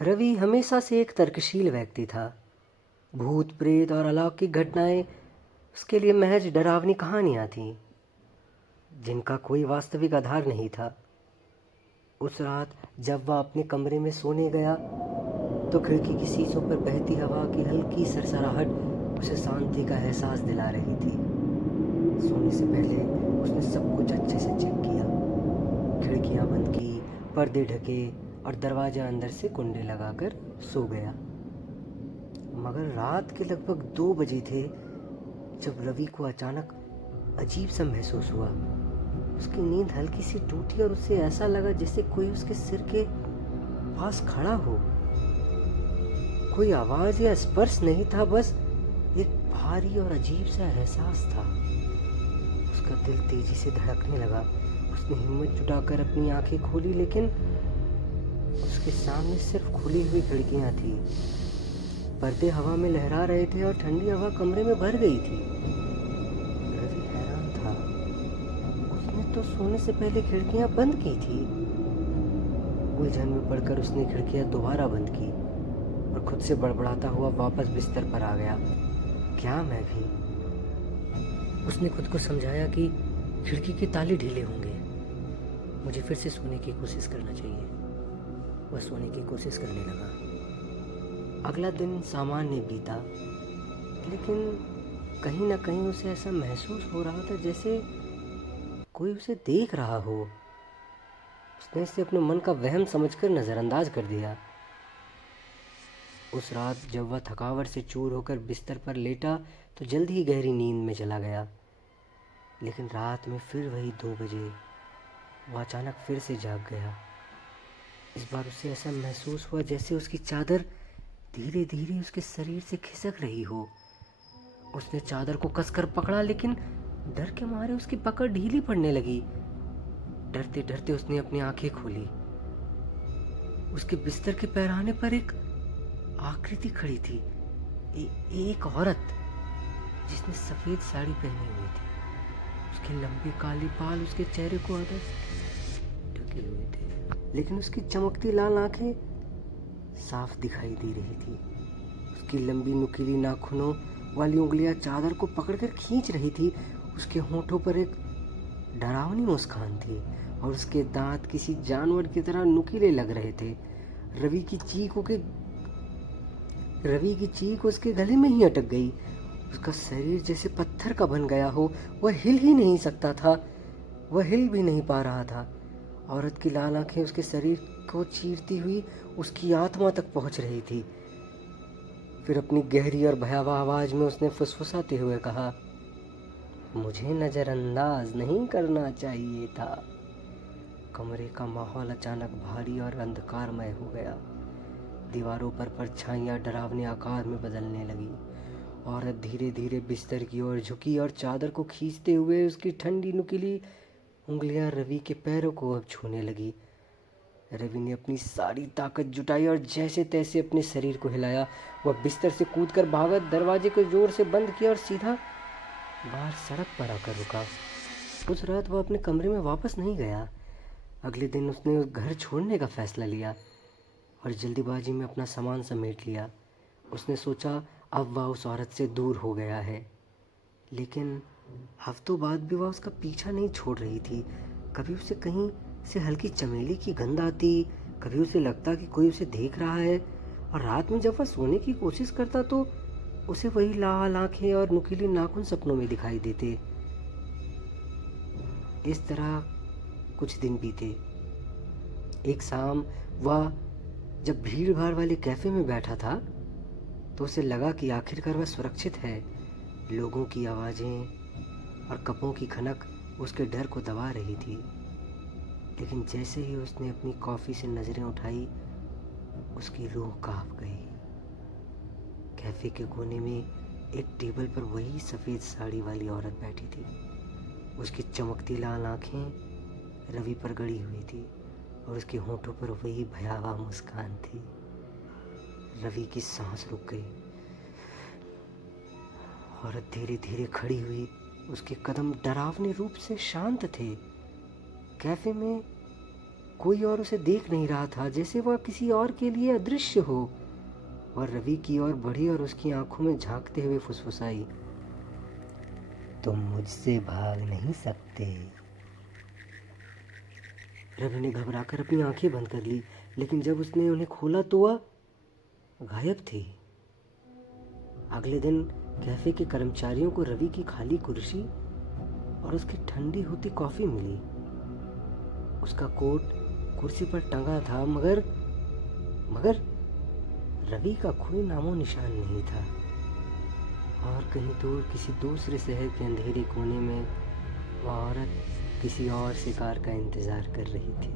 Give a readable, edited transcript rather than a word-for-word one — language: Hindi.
रवि हमेशा से एक तर्कशील व्यक्ति था। भूत प्रेत और अलौकिक घटनाएं उसके लिए महज डरावनी कहानियां थीं, जिनका कोई वास्तविक आधार नहीं था। उस रात जब वह अपने कमरे में सोने गया तो खिड़की की शीशों पर बहती हवा की हल्की सरसराहट उसे शांति का एहसास दिला रही थी। सोने से पहले उसने सब कुछ अच्छे से चेक किया, खिड़कियां बंद की, पर्दे ढके और दरवाजा अंदर से कुंडे लगाकर सो गया। मगर रात के लगभग 2 बजे थे जब रवि को अचानक अजीब सा महसूस हुआ। उसकी नींद हल्की सी टूटी और उसे ऐसा लगा जैसे कोई उसके सिर के पास खड़ा हो। कोई आवाज या स्पर्श नहीं था, बस एक भारी और अजीब सा एहसास था। उसका दिल तेजी से धड़कने लगा। उसने हिम्मत जुटाकर अपनी आंखें खोली, लेकिन उसके सामने सिर्फ खुली हुई खिड़कियां थी। पर्दे हवा में लहरा रहे थे और ठंडी हवा कमरे में भर गई थी। रवि हैरान था। उसने तो सोने से पहले खिड़कियां बंद की थी। उलझन में पड़कर उसने खिड़कियां दोबारा बंद की और खुद से बड़बड़ाता हुआ वापस बिस्तर पर आ गया। क्या मैं भी? उसने खुद को समझाया कि खिड़की के ताले ढीले होंगे, मुझे फिर से सोने की कोशिश करना चाहिए। वह सोने की कोशिश करने लगा। अगला दिन सामान्य बीता, लेकिन कहीं ना कहीं उसे ऐसा महसूस हो रहा था जैसे कोई उसे देख रहा हो। उसने इसे अपने मन का वहम समझकर नज़रअंदाज कर दिया। उस रात जब वह थकावट से चूर होकर बिस्तर पर लेटा तो जल्द ही गहरी नींद में चला गया। लेकिन रात में फिर वही 2 बजे वह अचानक फिर से जाग गया। इस बार उसे ऐसा महसूस हुआ जैसे उसकी चादर धीरे धीरे उसके शरीर से खिसक रही हो। उसने चादर को कसकर पकड़ा, लेकिन डर के मारे उसकी पकड़ ढीली पड़ने लगी। डरते डरते उसने अपनी आंखें खोली। उसके बिस्तर के पैराने पर एक आकृति खड़ी थी। एक औरत जिसने सफेद साड़ी पहनी हुई थी। उसके लंबे काले बाल उसके चेहरे को आधे ढके हुए थे, लेकिन उसकी चमकती लाल आंखें साफ दिखाई दे रही थी। उसकी लंबी नुकीली नाखूनों वाली उंगलियां चादर को पकड़कर खींच रही थी। उसके होठों पर एक डरावनी मुस्कान थी और उसके दांत किसी जानवर की तरह नुकीले लग रहे थे। रवि की चीख उसके गले में ही अटक गई। उसका शरीर जैसे पत्थर का बन गया हो। वह हिल ही नहीं सकता था। वह हिल भी नहीं पा रहा था। औरत की लाल आंखें उसके शरीर को चीरती हुई उसकी आत्मा तक पहुंच रही थी। फिर अपनी गहरी और भयावह आवाज में उसने फुसफुसाते हुए कहा, मुझे नजरअंदाज नहीं करना चाहिए था। कमरे का माहौल अचानक भारी और अंधकारमय हो गया। दीवारों पर परछाइयां डरावने आकार में बदलने लगी। औरत धीरे धीरे बिस्तर की ओर झुकी और चादर को खींचते हुए उसकी ठंडी नुकीली उंगलियां रवि के पैरों को अब छूने लगी। रवि ने अपनी सारी ताकत जुटाई और जैसे तैसे अपने शरीर को हिलाया। वह बिस्तर से कूदकर भागा, दरवाजे को जोर से बंद किया और सीधा बाहर सड़क पर आकर रुका। उस रात वह अपने कमरे में वापस नहीं गया। अगले दिन उसने उस घर छोड़ने का फैसला लिया और जल्दीबाजी में अपना सामान समेट लिया। उसने सोचा अब वह उस औरत से दूर हो गया है, लेकिन हफ्तों बाद भी वह उसका पीछा नहीं छोड़ रही थी। कभी उसे कहीं से हल्की चमेली की गंध आती, कभी उसे लगता कि कोई उसे देख रहा है। और रात में जब वह सोने की कोशिश करता तो उसे वही लाल आंखें और नुकीली नाखून सपनों में दिखाई देते। इस तरह कुछ दिन बीते। एक शाम वह जब भीड़ भाड़ वाले कैफे में बैठा था तो उसे लगा कि आखिरकार वह सुरक्षित है। लोगों की आवाज़ें और कपों की खनक उसके डर को दबा रही थी। लेकिन जैसे ही उसने अपनी कॉफ़ी से नज़रें उठाई, उसकी रूह कांप गई। कैफे के कोने में एक टेबल पर वही सफ़ेद साड़ी वाली औरत बैठी थी। उसकी चमकती लाल आंखें रवि पर गड़ी हुई थी और उसके होठों पर वही भयावह मुस्कान थी। रवि की सांस रुक गई। औरत धीरे धीरे खड़ी हुई। उसके कदम डरावने रूप से शांत थे। कैफे में कोई और उसे देख नहीं रहा था, जैसे वह किसी और के लिए अदृश्य हो। और रवि की ओर बढ़ी और उसकी आंखों में झांकते हुए फुसफुसाई, तुम मुझसे भाग नहीं सकते। रवि ने घबराकर अपनी आंखें बंद कर ली, लेकिन जब उसने उन्हें खोला तो वह गायब थी। अगले दिन कैफे के कर्मचारियों को रवि की खाली कुर्सी और उसकी ठंडी होती कॉफी मिली। उसका कोट कुर्सी पर टंगा था, मगर रवि का कोई नामो निशान नहीं था। और कहीं दूर किसी दूसरे शहर के अंधेरे कोने में वह औरत किसी और शिकार का इंतजार कर रही थी।